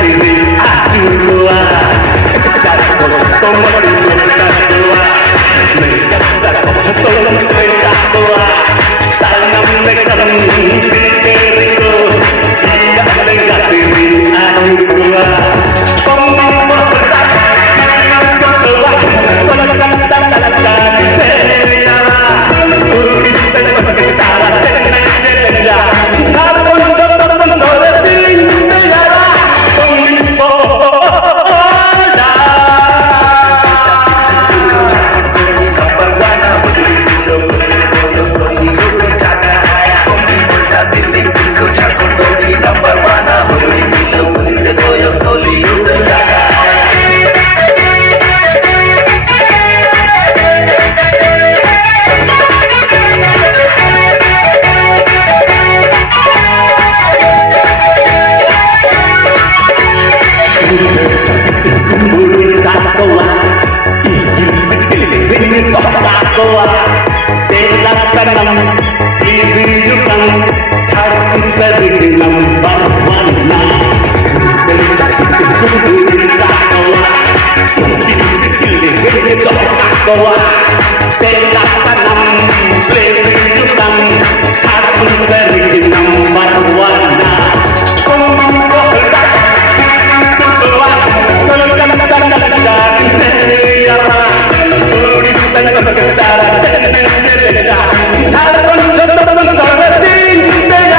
diri aju tua jatuh tomor mereka tua mereka jatuh mereka tua tanam mereka pikirku tidak mereka diri aju tua pembawa bertahan ketua tolakkan tangan seriala tulis dan berketara dengan jeja sabun jodoh menolak tinggal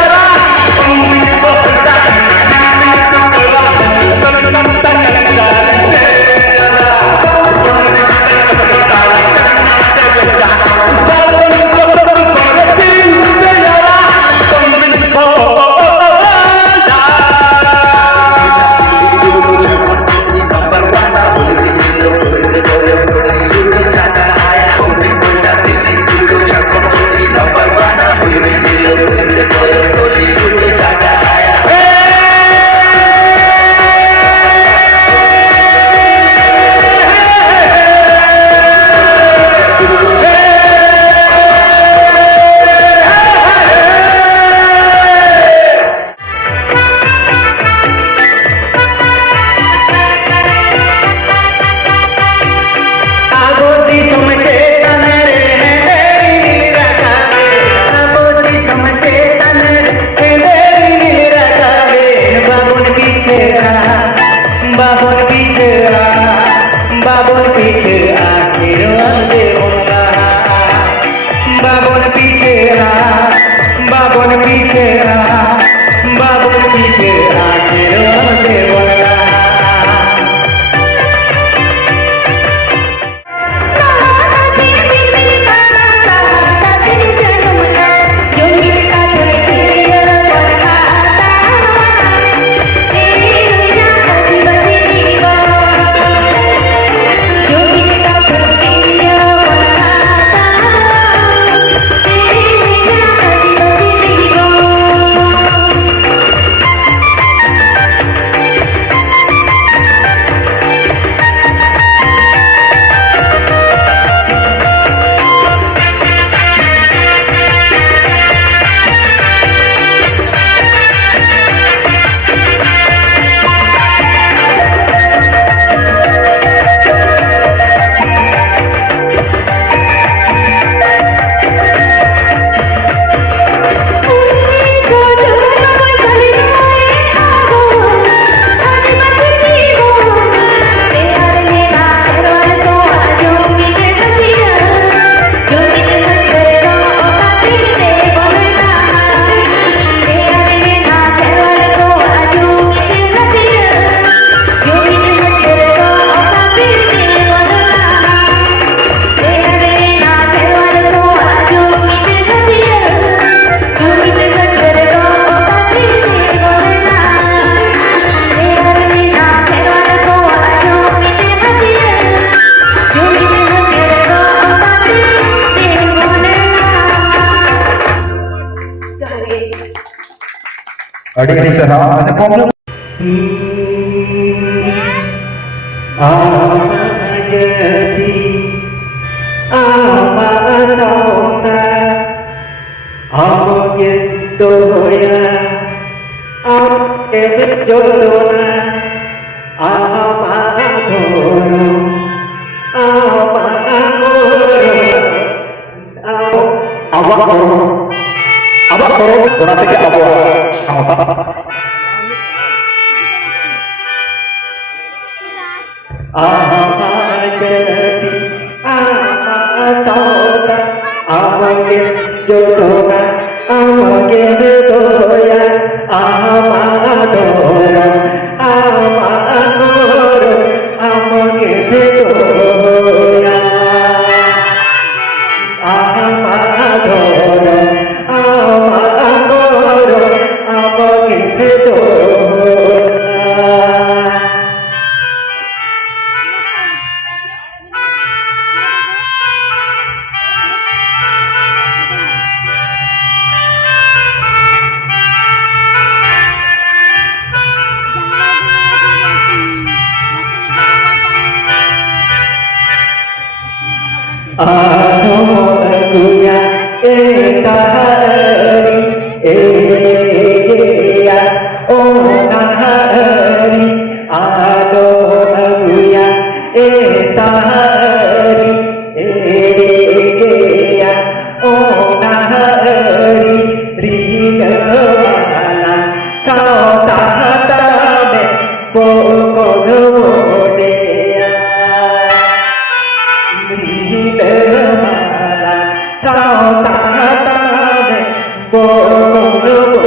Adik ini serah, ada problem. Jadi apa sauta, apa gitu ya, apa jodohnya. Amajadi Amasauda Amage Jodona Amage Doya Amadora Amadoro Amage Doya Amadoro Amadoro Amage Doya. Anuya etahari egeya onahari anuya etahari egeya onahari rigala sautahatabe pokonodeya Ridhamala Sautahatabe Bonobodeya.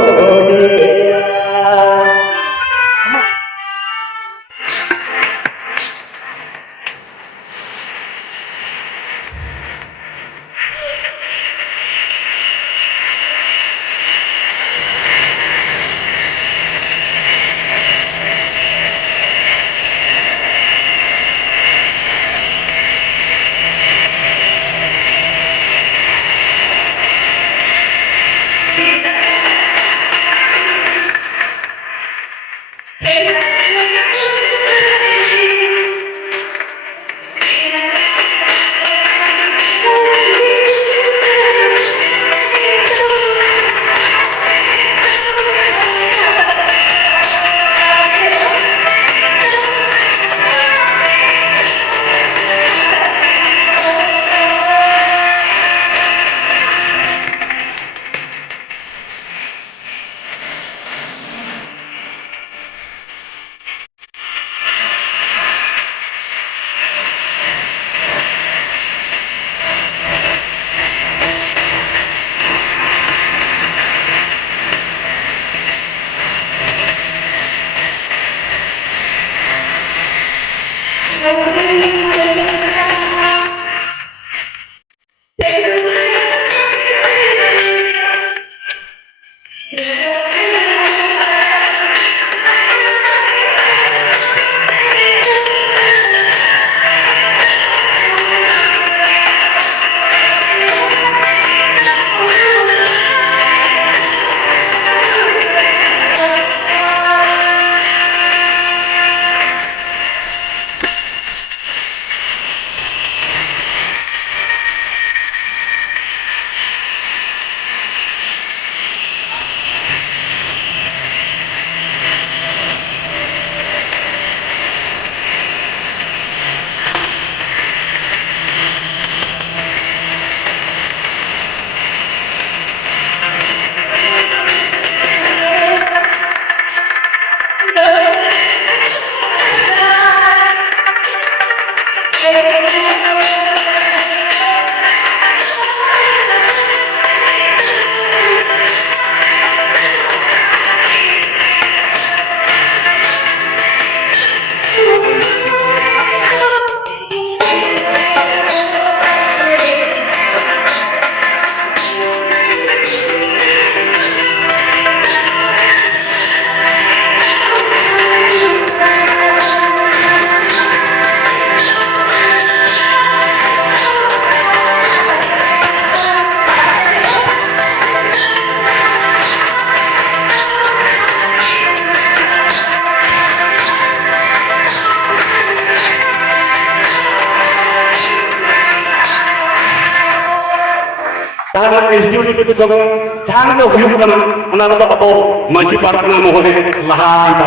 তারপর এসডিওটি কিন্তু যখন জানলে অভিযোগ করেন ওনারা তো মাঝি প্রার্থনা মহলে লাহান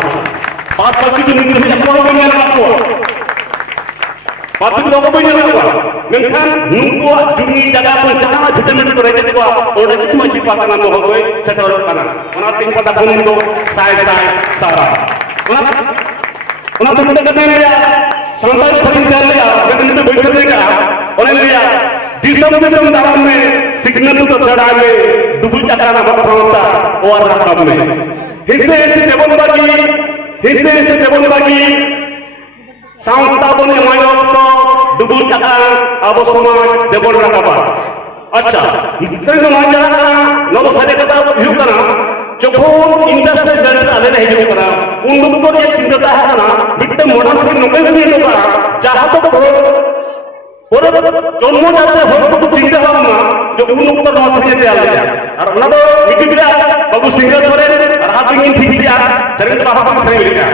পাঁচটা কিছু নির্দেশ করবেন না রাখবো পাঁচ কিছু করবেন না রাখবো মেনখান নুকুয়া জুনি জায়গা পর জানা ভিটামিন করে দিতে পারো ওটা কিছু মাঝি প্রার্থনা মহলে সেটা হলো কানা ওনার তিন কথা বন্ধু সাই সাই সারা ওনার তো কথা নেই संताल सरिन कर लिया लेकिन तो बैठ देगा उन्हें लिया दिसम दिसम दाम में सिग्नल तो चढ़ा में डुबुल टका ना बक्सौता और रकम में हिस्से हिस्से देवन बागी साउंता बने मायो तो डुबुल टका अब समाज देवन रकबा अच्छा सरिन माजा नव सारे कथा हिउ कना जखोन इंडस्ट्री जन आले नहीं हिउ कना उन लोग को एक चिंता है ना बिट्टे मोड़ा से नोबेल भी लोगा जहां तो और जन्म जाते हो तो चिंता हम ना जो उन लोग तो नौकरी देते आले और ना तो विकिपीडिया बाबू सिंगर सोरे और हाथ इंग ठीक दिया सरिन बाबा सरिन लिखा